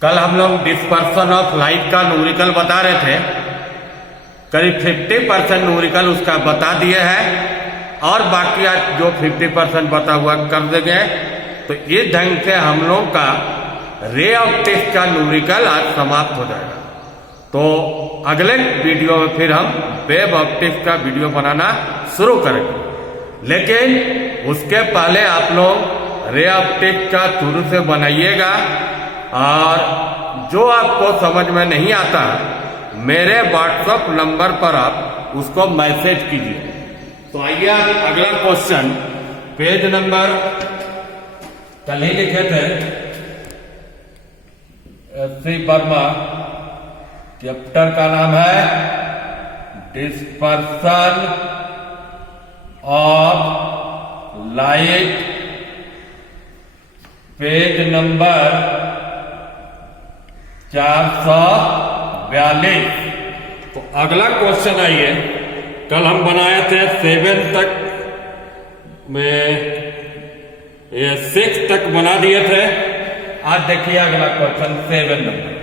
कल हम लोग डिस्पर्सन ऑफ लाइट का न्यूमेरिकल बता रहे थे। करीब 50% न्यूमेरिकल उसका बता दिए हैं और बाकी आज जो 50% बता हुआ कर देंगे। तो इस ढंग से हम लोग का रे ऑप्टिक्स का न्यूमेरिकल आज समाप्त हो जाएगा। तो अगले वीडियो में फिर हम वेव ऑप्टिक्स का वीडियो बनाना शुरू करेंगे, लेकिन उसके पहले आप लोग रे ऑप्टिक्स का शुरू से बनाइएगा और जो आपको समझ में नहीं आता मेरे व्हाट्सएप नंबर पर आप उसको मैसेज कीजिए। तो आइए अगला क्वेश्चन, पेज नंबर कल ही लिखे थे श्री वर्मा, चैप्टर का नाम है dispersion of light, page number 442। तो अगला क्वेश्चन आइए, कल हम बनाए थे 7 तक में, 6 तक बना दिए थे। आज देखिए अगला क्वेश्चन 7 नंबर।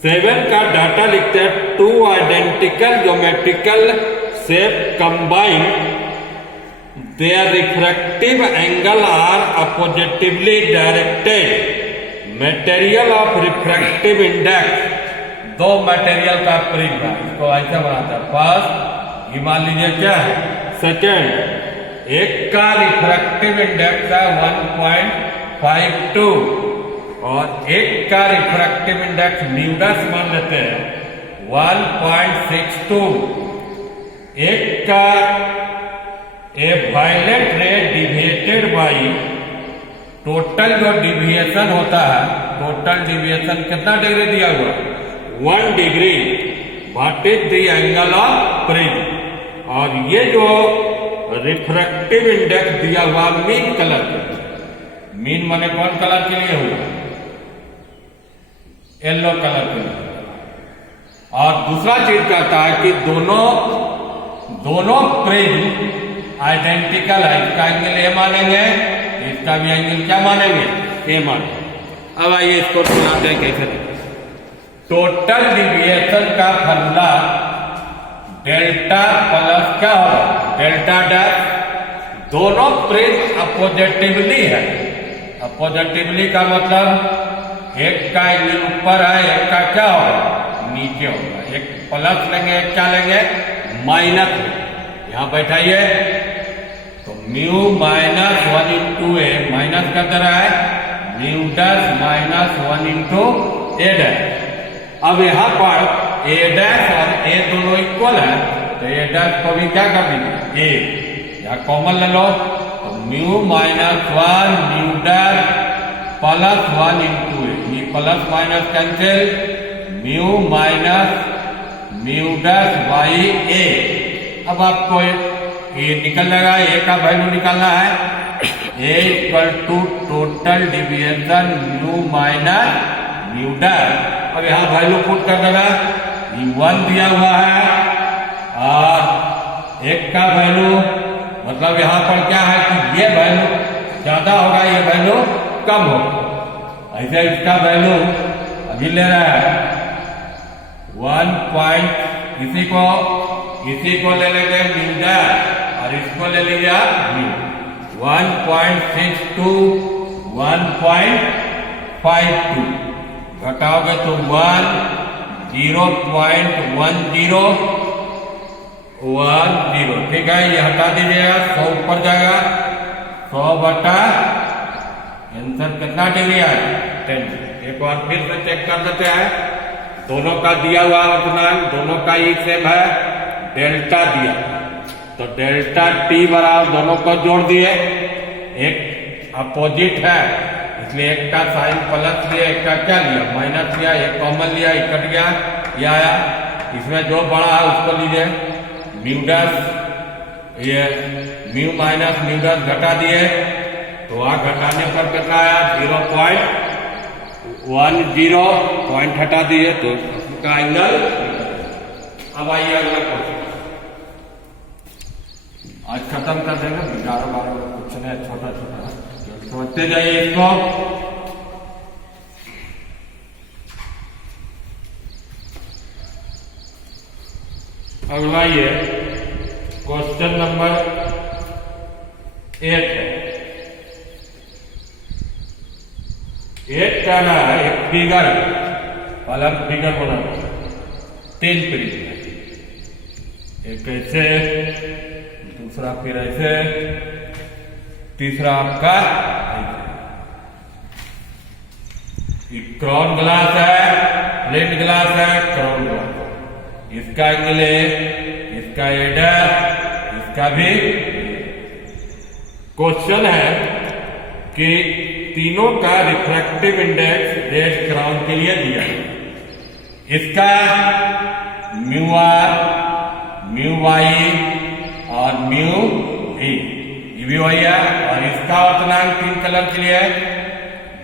7 का डाटा लिखते हैं, 2 identical geometrical shape combine, their refractive angle are oppositively directed, material of refractive index, दो मटेरियल का प्रिज्म है, इसको ऐसे बनाता है। फर्स्ट ये मान लीजिए क्या है, सेकेंड, एक का रिफ्रैक्टिव इंडेक्स है 1.52 और एक का रिफ्रैक्टिव इंडेक्स म्यूडस मान लेते हैं 1.62। एक का ए वायलेट रे डिविएटेड बाई, टोटल जो डिविएशन होता है, टोटल डिविएशन कितना डिग्री दिया हुआ, 1 degree, what is the angle of prism. और ये जो रिफ्रैक्टिव इंडेक्स दिया हुआ मीन कलर के, मीन माने कौन कलर के लिए हुआ, येलो कलर के लिए। और दूसरा चीज कहता है कि दोनों प्रिज्म आइडेंटिकल है, इसका एंगल ए मानेंगे, इसका भी एंगल क्या मानेंगे, ए मानेंगे। अब आइए इसको सुनाते हैं कैसे। टोटल डिविएशन का फॉर्मूला डेल्टा प्लस क्या होगा, डेल्टा डैश। दोनों प्रिज्म अपोजिटिवली है, अपोजिटिवली का मतलब एक का एंगल ऊपर है, एक का क्या होगा, नीचे होगा। एक प्लस लेंगे, एक क्या लेंगे, माइनस। यहां बैठाइए तो म्यू माइनस 1 इंटू ए, माइनस कर दे रहा है, mu dash minus 1 into A dash. अब यहां पर ए डैश और ए दोनों इक्वल है, तो ए डैश को भी क्या कर दीजिए, ए, यहां कॉमन ले लो, तो mu minus 1 mu dash plus 1 into A, ये plus minus cancel, mu minus mu dash by A. अब आपको ये निकल जाएगा, ए का वैल्यू निकालना है, A equal to total deviation mu minus mu dash. अब यहाँ वैल्यू पुट कर देगा, ये 1 दिया हुआ है और एक का वैल्यू, मतलब यहाँ पर क्या है कि ये वैल्यू ज्यादा होगा, ये वैल्यू कम होगा। ऐसे इसका वैल्यू अभी ले रहा है 1 इसी को ले लेंगे म्यू डैश और इसको ले लीजिए म्यू, 1.62 1.52 घटाओगे तो 0.1010, ठीक है। ये हटा दीजिएगा, 100 ऊपर जाएगा, 100 बटा आंसर कितना डिग्री आएगा, 10। एक बार फिर से चेक कर देते हैं, दोनों का दिया हुआ वर्तमान, दोनों का एक सेम है, डेल्टा दिया, तो डेल्टा टी बराबर दोनों को जोड़ दिए, एक अपोजिट है इसलिए एक का साइन प्लस लिया, एक का क्या लिया, माइनस लिया, एक कॉमन लिया, एक कट गया, ये आया। इसमें जो बड़ा है उसको लीजिए, म्यू डैश, ये म्यू माइनस म्यू डैश घटा दिए, तो वहां घटाने पर कितना आया, 0.10 पॉइंट हटा दिए, तो उसका एंगल। अब आइए अगला क्वेश्चन, आज खत्म कर देंगे, 11-12 क्वेश्चन है, छोटा छोटा समझते जाइए इसको। अगला ये क्वेश्चन नंबर 8 है। 8 कह रहा है एक फिगर, अलग फिगर बना 3 पेज में, एक ऐसे, दूसरा फिर ऐसे, तीसरा आपका एक क्राउन ग्लास है, प्लेन ग्लास है, क्राउन ग्लास, इसका एंगल है, इसका एडर, इसका भी। क्वेश्चन है कि तीनों का रिफ्रैक्टिव इंडेक्स रेड क्राउन के लिए दिया है। इसका म्यू आर, म्यू वाई और म्यू वी, ये भी वही है। और इसका वर्तनांक 3 कलर के लिए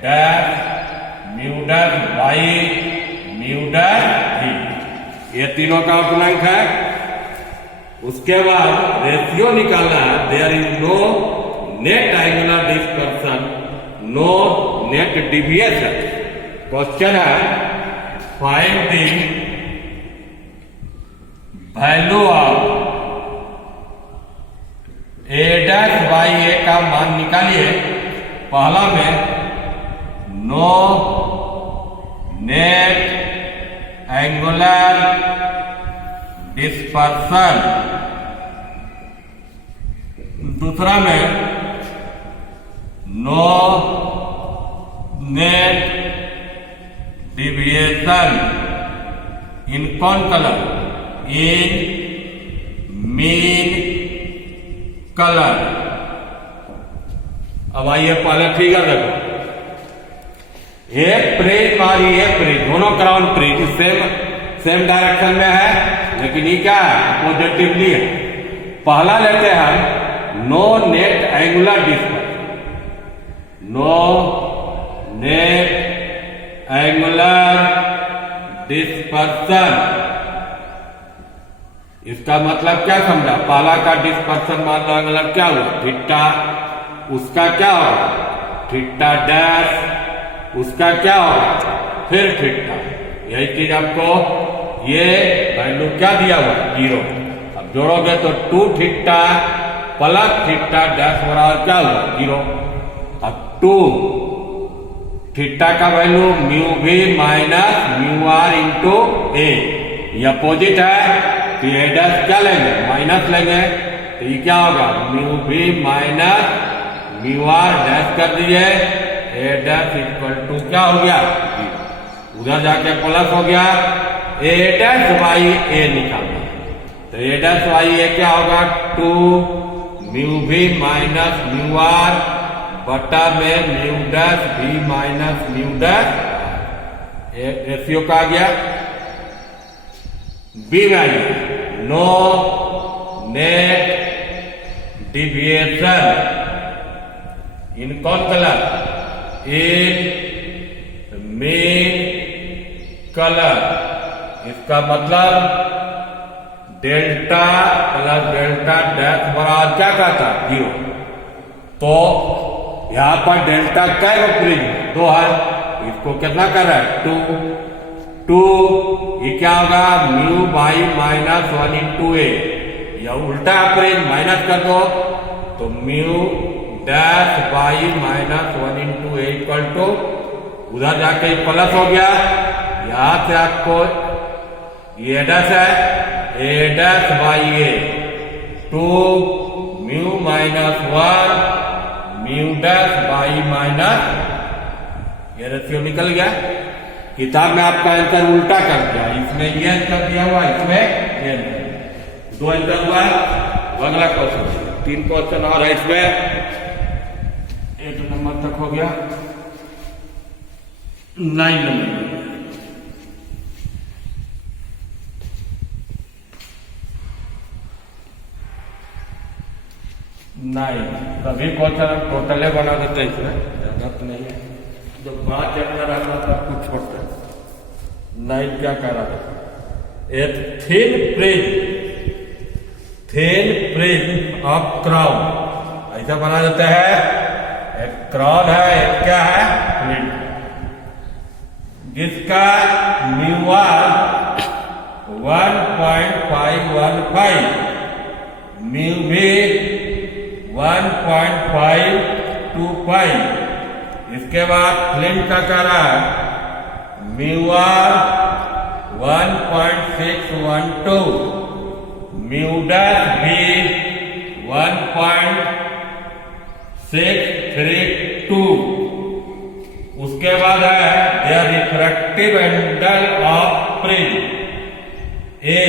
dash, mu dash y, mu dash v, ये तीनों का वर्तनांक है। उसके बाद रेशियो निकालना है। There is no net angular dispersion, no net deviation. Question है find the value of A dash by A का मान निकालिए। पहला में नो नेट एंगुलर डिस्पर्सन, दूसरा में नो नेट डिविएशन इन कौन कलर, इन मीन कलर। अब आइए पहले फिगर देखो, एक प्रिज मारी, एक प्रिज, दोनों क्राउन प्रिज सेम डायरेक्शन में है, लेकिन ये क्या है, पॉजिटिवली है। पहला लेते हैं no net angular dispersion, no net angular dispersion. इसका मतलब क्या समझा, पहला का डिस्पर्सन मान लो एंगुलर क्या हुआ, थीटा, उसका क्या होगा थीटा डैश, उसका क्या होगा फिर थीटा। यही चीज आपको ये वैल्यू क्या दिया हुआ 0। अब जोड़ोगे तो 2 थीटा प्लस थीटा डैश बराबर क्या हुआ 0। अब 2 थीटा का value mu b minus mu are into A, ये अपोजिट है तो ए डैश क्या लेंगे माइनस लेंगे, तो ये क्या होगा mu b minus mu are dash कर दीजिए, ए डैश इक्वल टू क्या हो गया, उधर जाके प्लस हो गया, ए डैश वाई ए निकालना। तो ए डैश वाई ए क्या होगा 2 mu b minus mu R बटा में म्यू डैश भी माइनस म्यू डैश, रेशियो का आ गया। B value no net deviation in कौन कलर, इन मेन कलर। इसका मतलब डेल्टा प्लस डेल्टा डैश बराबर क्या कहता 0। तो यहां पर डेल्टा क्या प्रिज 2 है, इसको कितना कर रहा है 2। ये क्या होगा mu by minus 1 into a, या उल्टा प्रिज माइनस कर दो तो mu dash by minus 1 into a equal to, उधर जाके प्लस हो गया, यहां से आपको ये डैश है A dash by A 2 mu minus 1 mu dash by minus, ये रेशियो निकल गया। किताब में आपका आंसर उल्टा कर दिया, इसमें ये आंसर दिया हुआ, इसमें ये 2 आंसर हुआ। अगला क्वेश्चन 3 क्वेश्चन और है इसमें, 8 नंबर तक हो गया, 9 नंबर 9 सभी क्वेश्चन टोटले बना देते हैं, इसमें ज्यादा तो नहीं है, जो 5 चैप्टर रहता था कुछ छोड़ते हैं। 9 क्या कह रहा था, एक थिन प्रिज ऑफ क्राउन, ऐसा बना देते हैं, एक क्राउन है, एक क्या है प्रिज, जिसका म्यू आर 1.515, म्यू भी 1.525। इसके बाद फ्लिंट का कह रहा है म्यू आर 1.612, म्यू डैश भी 1.632। उसके बाद है their refractive angle of prism a,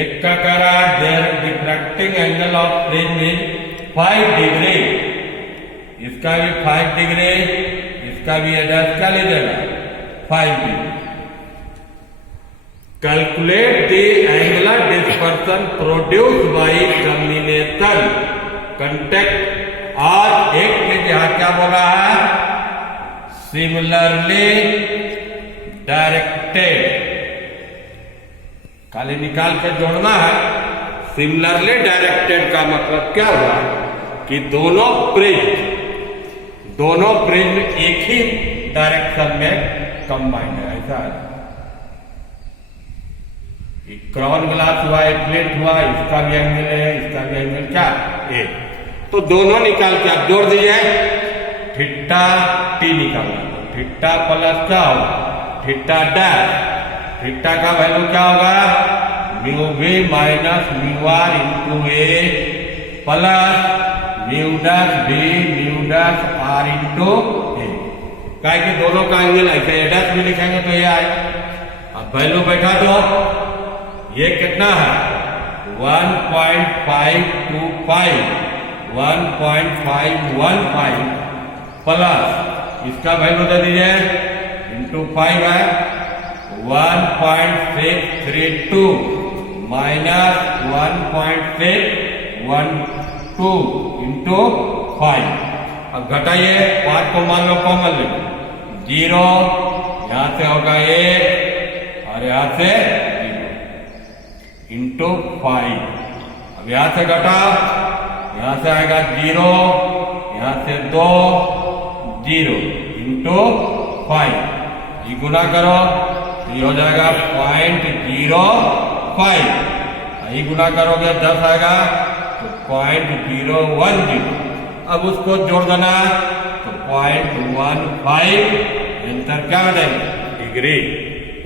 एक का कह रहा है their refractive angle of prism is 5 degree, इसका भी 5 डिग्री, इसका भी एडजस्ट क्या लीजिएगा 5 degree. Calculate the angular dispersion produce by combination contact, और एक चीज यहां क्या बोल रहा है सिमिलरली डायरेक्टेड, खाली निकाल के जोड़ना है। सिमिलरली डायरेक्टेड का मतलब क्या हुआ कि दोनों प्रिज्म एक ही डायरेक्शन में कंबाइंड है, ऐसा है। क्राउन ग्लास हुआ, एक प्लेट हुआ, इसका भी एंगल है, इसका भी एंगल क्या ए, तो दोनों निकाल के आप जोड़ दीजिए, थीटा टी निकालना, थीटा प्लस क्या होगा थीटा डैश, थीटा का वैल्यू क्या होगा mu V minus mu are into A plus mu dash B mu dash are into A. क्या कि दोनों का एंगल ऐसे डैश भी लिखेंगे तो ये आएगा। अब वैल्यू बैठा दो, ये कितना है 1.525, 1.515 प्लस इसका वैल्यू दे दीजिए इंटू 5 है 1.632 माइनस 1.612 इंटू 5। अब घटाइए, 5 को मान लो कॉमन ले, 0 यहां से होगा 1 और यहां से इंटू 5। अब यहां से घटा, यहां से आएगा 0, यहां से 2 0 इंटू 5, ये गुना करो तो ये हो जाएगा 0.05, ये गुना करोगे 10 आएगा तो 0.010। अब उसको जोड़ देना तो 0.15 आंसर क्या आ जाएगा डिग्री।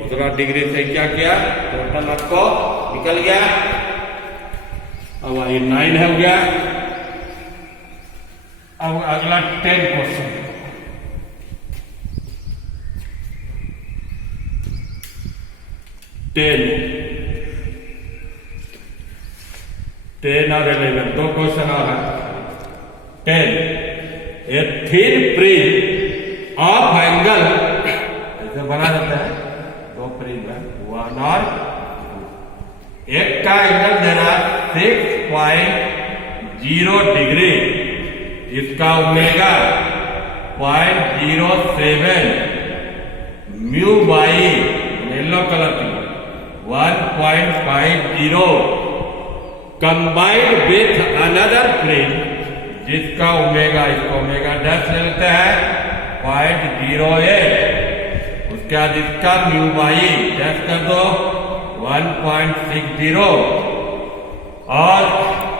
उतना डिग्री से क्या किया टोटल आपको निकल गया। अब ये 9 हो गया। अब अगला 10 क्वेश्चन, टेन और 11 दो क्वेश्चन और है। 10 a thin prism of angle ऐसे बना देता है, दो प्रिज्म है 1 और 2, एक का एंगल देना 6.0 डिग्री, इसका omega 0.07 mu by yellow colour की 1.50 कंबाइंड विथ अनदर प्रिज्म जिसका ओमेगा, इसका ओमेगा 10 ले लेते हैं 0.08, उसके बाद इसका म्यू बाई 10 कर दो 1.60 और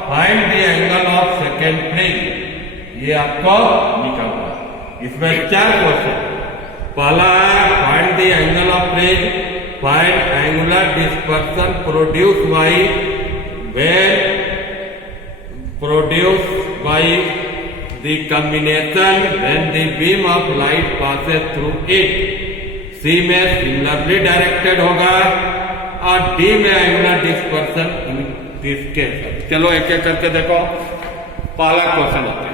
find the angle of second prism, ये आपको निकालना। इसमें 4 क्वेश्चन। पहला है find the angle of prism, find angular dispersion produce by the combination when the beam of light passes through it। C में सिमिलरली डायरेक्टेड होगा और D में angular dispersion in this case. चलो एक एक करके देखो। पहला क्वेश्चन होता है,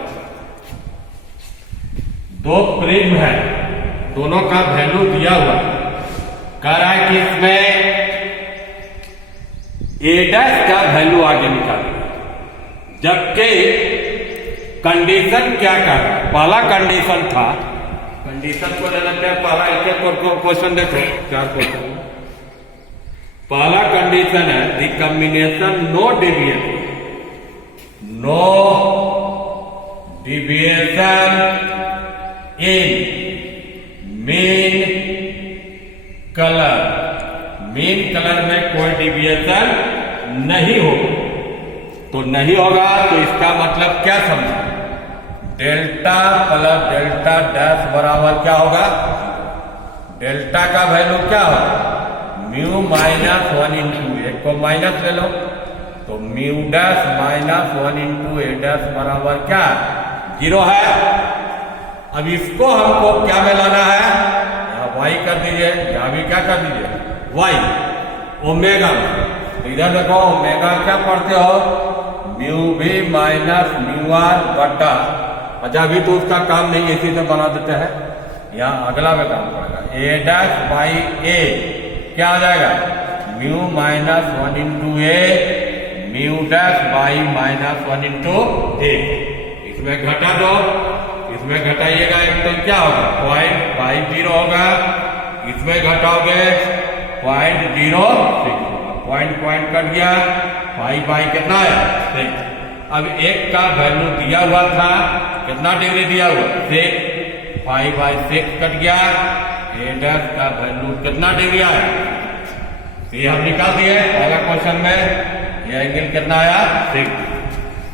दो प्रिज्म है, दोनों का वैल्यू दिया हुआ है, कह रहा है कि इसमें ए डैश का वैल्यू आगे निकाल, जबकि कंडीशन क्या कर रहा है, पहला कंडीशन था, कंडीशन को ले लेते हैं। पहला एक एक क्वेश्चन देखो, 4 क्वेश्चन। पहला कंडीशन है the combination no deviation in mean colour mean colour में कोई डिविएशन नहीं होगा। तो नहीं होगा तो इसका मतलब क्या समझे, डेल्टा प्लस डेल्टा डैश बराबर क्या होगा, डेल्टा का वैल्यू क्या होगा, म्यू माइनस 1 इंटू, एक को माइनस ले लो तो mu dash minus 1 into A dash बराबर क्या, 0 है। अब इसको हमको क्या में लाना है, यहाँ y कर दीजिए, यहाँ भी क्या कर दीजिए y, ओमेगा। तो इधर देखो ओमेगा क्या पढ़ते हो, mu b minus mu R बटा, अच्छा अभी तो उसका काम नहीं है, इसी से बना देते हैं, यहाँ अगला में काम पड़ेगा, ए डैश बाई ए क्या आ जाएगा, mu minus 1 into A mu dash by minus 1 into A. इसमें घटा दो, इसमें घटाइएगा एक तो क्या होगा 0.50 होगा, इसमें घटाओगे 0.06 होगा, पॉइंट कट गया, 5 बाई कितना है 6। अब एक का वैल्यू दिया हुआ था, कितना डिग्री दिया हुआ 6, 5 बाई 6 कट गया, ए डैश का वैल्यू कितना डिग्री आया, तो ये हम निकाल दिए पहला क्वेश्चन में, ये एंगल कितना आया 6।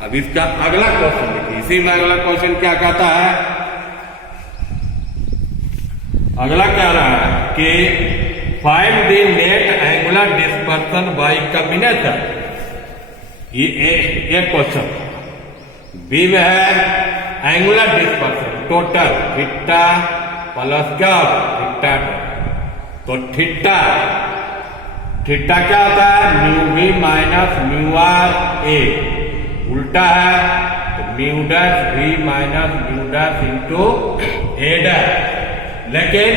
अब इसका अगला क्वेश्चन देखिए, इसी में अगला क्वेश्चन क्या कहता है, अगला कह रहा है कि find the net angular dispersion by combination. ये एक क्वेश्चन, बी में है angular dispersion total theta plus क्या थीटा, तो थीटा क्या होता है mu B minus mu R A, उल्टा है तो mu dash B minus mu dash into A dash. लेकिन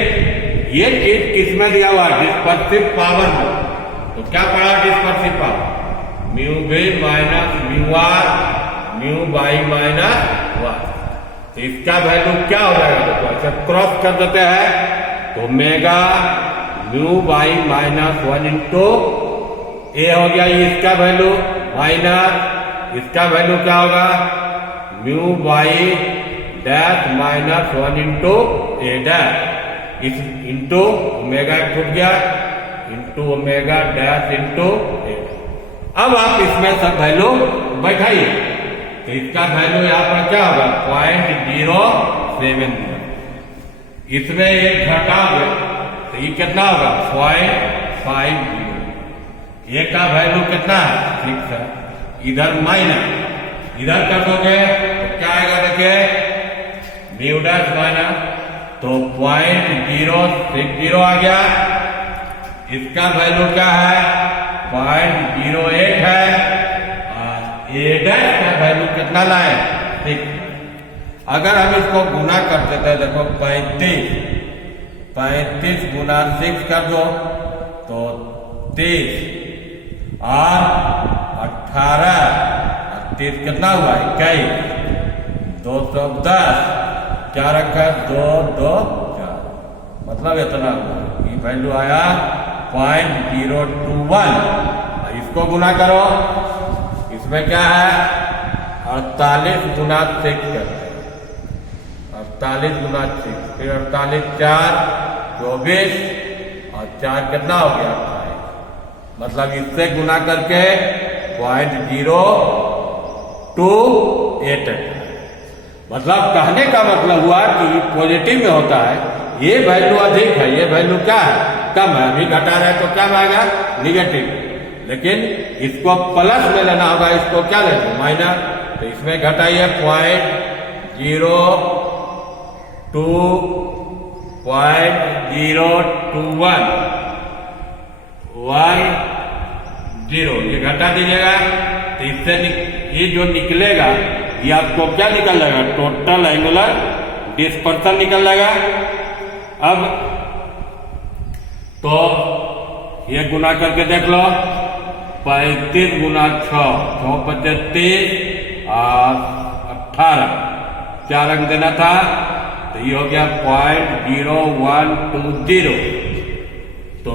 ये चीज किसमें दिया हुआ है, डिस्पर्सिव पावर में, तो क्या पड़ा dispersive power, mu B minus mu r mu by minus 1। तो इसका वैल्यू क्या हो जाएगा, देखो अच्छा क्रॉस कर देते हैं तो omega mu by minus 1 into A हो गया, ये इसका वैल्यू माइनस, इसका वैल्यू क्या होगा mu by dash minus 1 into A dash, इस इंटू ओमेगा छूट गया इंटू ओमेगा डैश इंटू ए। अब आप इसमें सब वैल्यू बैठाइए, तो इसका वैल्यू यहाँ पर क्या होगा 0.07, इसमें एक घटा तो ये कितना होगा 0.50, ए का वैल्यू कितना है 6 है, इधर माइनस, इधर कर दोगे तो क्या आएगा देखिए म्यू डैश माइनस, तो 0.060 आ गया, इसका वैल्यू क्या है 0.08 है, ए डैश का वैल्यू कितना लाए 6। अगर हम इसको गुना कर देते हैं, देखो 35 गुना 6 कर दो तो 30 और 18, 30 कितना हुआ 21, 210, क्या रखा 2 2 4, मतलब इतना हुआ, ये वैल्यू आया 0.021। इसको गुना करो, इसमें क्या है 48 गुना 6 करते हैं, 48 गुना 6, फिर 48 4 24 और 4 कितना हो गया 28, मतलब इससे गुना करके 0.028, मतलब कहने का मतलब हुआ कि पॉजिटिव में होता है, ये वैल्यू अधिक है, ये वैल्यू क्या है कम है, अभी घटा रहे तो क्या आएगा निगेटिव, लेकिन इसको प्लस में लेना होगा, इसको क्या लेना माइनस, तो इसमें घटाइए 0.021 ये घटा दीजिएगा, तो इससे ये जो निकलेगा ये आपको क्या निकल जाएगा टोटल एंगुलर डिस्पर्सन निकल जाएगा। अब तो ये गुना करके देख लो, 35 गुना 6 35 और 18, 4 अंक देना था, तो ये हो गया 0.0120, तो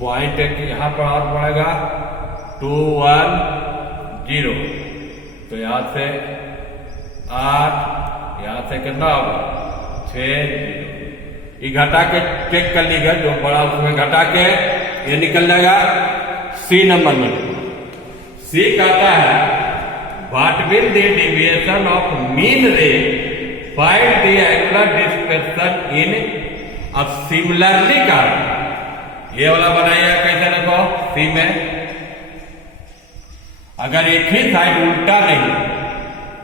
पॉइंट यहाँ पर और पड़ेगा 210, तो यहाँ से 8, यहाँ से कितना होगा 6, ये घटा के चेक कर लीजिए, जो बड़ा उसमें घटा के ये निकल जाएगा सी नंबर में। सी कहता है what will the deviation of mean ray find the angular dispersion in a similarly curve. ये वाला बनाइए कैसे, देखो सी में अगर एक ही साइड उल्टा नहीं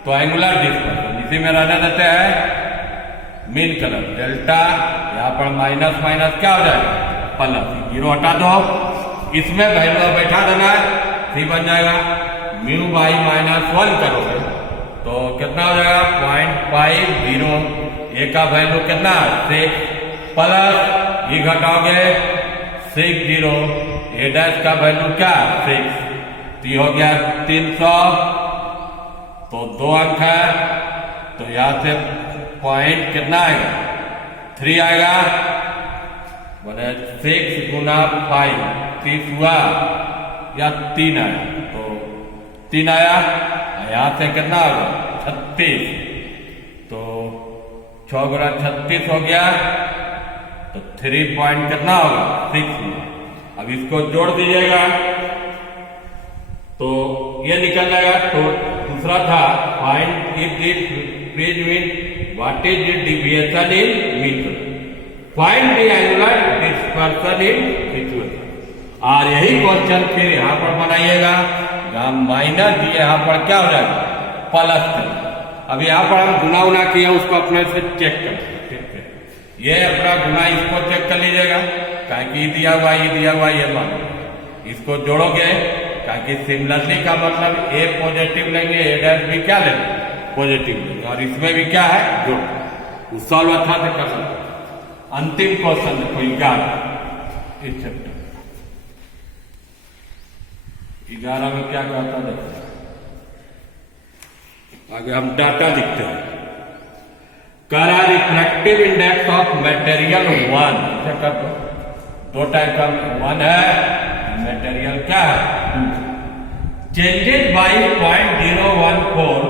तो एंगुलर डिस्पर्सन, इसी में रहने देते हैं मीन कलर डेल्टा, यहाँ पर माइनस माइनस क्या हो जाएगा प्लस, जीरो हटा दो, इसमें वैल्यू बैठा देना है, सी बन जाएगा म्यू बाई -1 करोगे तो कितना हो जाएगा 0.50, ए का वैल्यू कितना 6 प्लस ये घटाओगे 60, ए डैश का वैल्यू क्या 6, तो हो गया 300, तो 2 अंक है, तो यहां से पॉइंट कितना आएगा 3 आएगा, बोले 6 गुना 5 30 हुआ या 3 आया, तो 3 आया, यहां से कितना होगा 36, तो 6 गुना 36 हो गया, तो 3 पॉइंट कितना होगा 6। अब इसको जोड़ दीजिएगा तो ये निकल जाएगा। तो दूसरा था find if the freeze mean what is the deviation in metre, find the angular dispersion in situation. और यही क्वेश्चन फिर यहाँ पर बनाइएगा, जहाँ माइनस दिए यहाँ पर क्या हो जाएगा प्लस कर। अब यहाँ पर हम गुना उना किए उसको अपने से चेक कर सकते, ये अपना गुना इसको चेक कर लीजिएगा, क्या कि दिया हुआ ये मान, इसको जोड़ोगे ताकि सिमिलरली का मतलब ए पॉजिटिव लेंगे, ए डैश भी क्या लेंगे पॉजिटिव लेंगे, और इसमें भी क्या है जोड़, सॉल्व अच्छा से कर सकते। अंतिम क्वेश्चन देखो 11 इस चैप्टर 11 में क्या कहता देखो, आगे हम डाटा लिखते हैं। करा रिफ्रैक्टिव इंडेक्स ऑफ मटेरियल 1, कर दो टाइप का 1 है, मटेरियल क्या है changes by 0.014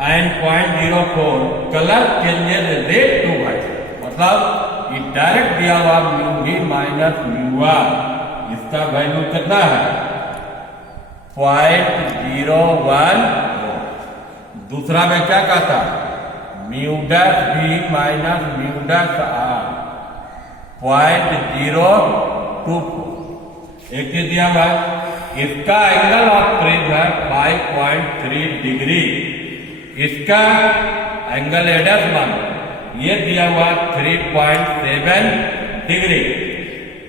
and 0.04 colour changes red to white, मतलब ये डायरेक्ट दिया हुआ mu b minus mu r, इसका वैल्यू कितना है 0.01। दूसरा में क्या कहता म्यू डैश भी माइनस म्यू डैश आर 0.024, एक दिया हुआ, इसका एंगल ऑफ फ्रीज है 5.3 डिग्री, इसका एंगल एडस मान ये दिया हुआ 3.7 degree,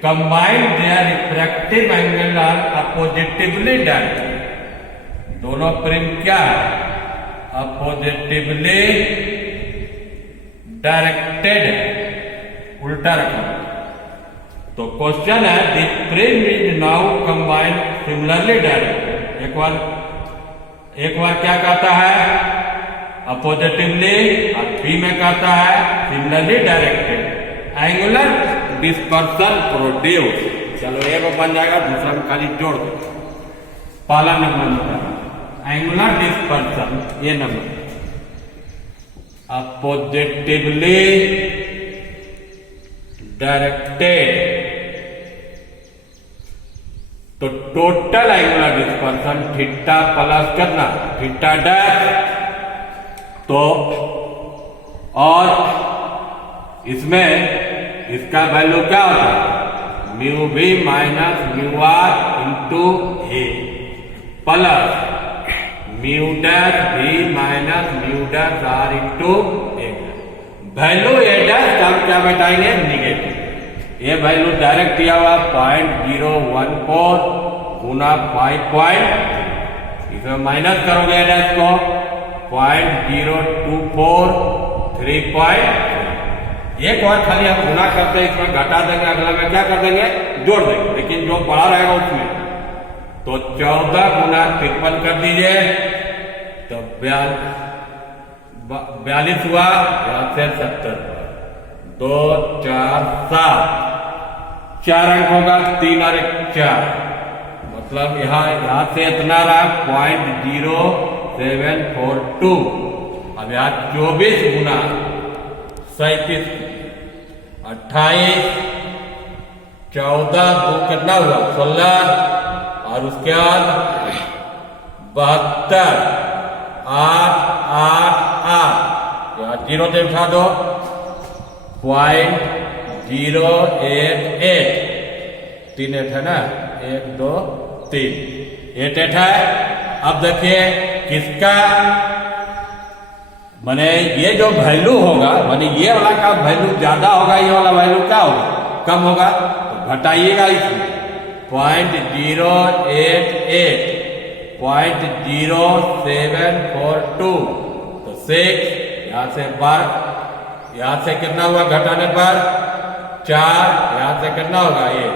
combined their refractive angle are oppositely directed, दोनों प्रिम क्या है अपोजिटिवली डायरेक्टेड, उल्टा रखा। तो क्वेश्चन है the prism is now combined similarly directed, एक बार क्या कहता है अपोजिटिवली, और बी में कहता है similarly directed, angular dispersion produce. चलो एक बन जाएगा, दूसरा में खाली जोड़ दो, पहला नंबर एंगुलर डिस्पर्सन, ये नंबर अपोजिटिवली डायरेक्टेड, तो total angular dispersion theta plus करना थीटा डैश, तो और इसमें इसका वैल्यू क्या होता है mu B minus mu are into A plus mu dash B minus mu dash are into a, value a dash का क्या बताएंगे निगेटिव, ये वैल्यू डायरेक्ट दिया हुआ 0.014 गुना 5, इसमें माइनस करोगे डैश को 0.024 3. एक बार खाली हम गुना करते हैं, इसमें घटा देंगे, अगला में क्या कर देंगे जोड़ देंगे, लेकिन जो बड़ा रहेगा उसमें तो 14 गुना 53 कर दीजिए, तो 42 हुआ, यहाँ से 70, 2 4 7 4 अंक होगा, 3 और 1 4, मतलब यहाँ से इतना रहा 0.0742, अब यहाँ 24 गुना 37 28 14 2 कितना हुआ 16 और उसके बाद 72 8 8 8 यहाँ 0 से उठा दो 0.088 3 8 है ना 1 2 3 8 8 है। अब देखिए किसका माने ये जो वैल्यू होगा माने ये वाला का वैल्यू ज्यादा होगा ये वाला वैल्यू क्या होगा कम होगा तो घटाइएगा इसमें 0.08742 तो 6 यहाँ से 12 यहाँ से कितना हुआ घटाने पर 4 यहाँ से कितना होगा ये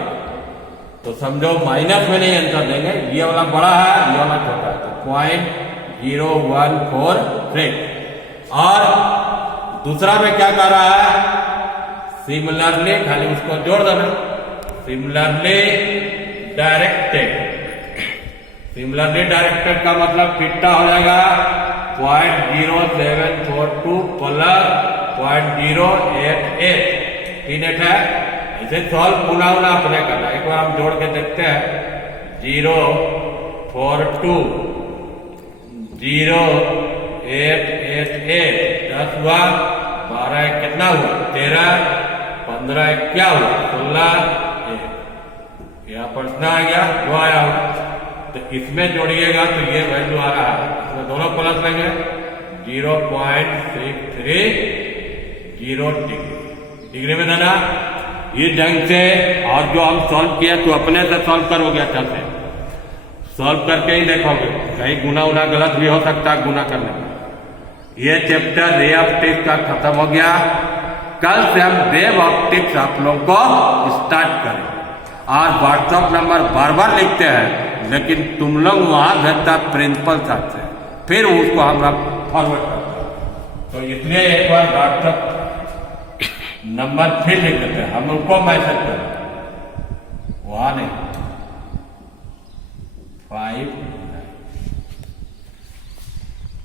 तो समझो माइनस में नहीं आंसर देंगे ये वाला बड़ा है ये वाला छोटा है तो 0.0143 और दूसरा में क्या कर रहा है सिमिलरली खाली उसको जोड़ देना सिमिलरली डायरेक्टेड का मतलब कितना हो जाएगा 0.0742 प्लस 0.088 3 8 है। इसे सॉल्व पुनः अपने करना एक बार हम जोड़ के देखते हैं 042 0.888 10 हुआ 12 कितना हुआ 13 15 क्या हुआ 16 यहाँ प्रश्न आ गया जो आया हुआ तो इसमें जोड़िएगा तो ये वैल्यू आ रहा है इसमें दोनों प्लस लेंगे 0.630 डिग्री में देना इस ढंग से। और जो हम सॉल्व किया तो अपने से सॉल्व करोगे अच्छा से सॉल्व करके ही देखोगे कहीं गुना उना गलत भी हो सकता है गुना करने में। ये चैप्टर रे ऑप्टिक्स का खत्म हो गया। कल से हम वेव ऑप्टिक्स आप लोग को स्टार्ट करें और व्हाट्सएप नंबर बार बार लिखते हैं लेकिन तुम लोग वहां भेजता प्रिंसिपल साहब से फिर उसको हम फॉरवर्ड करते हैं तो इसलिए एक बार व्हाट्सएप नंबर फिर लिख देते हैं हम उनको मैसेज करें वहां नहीं 5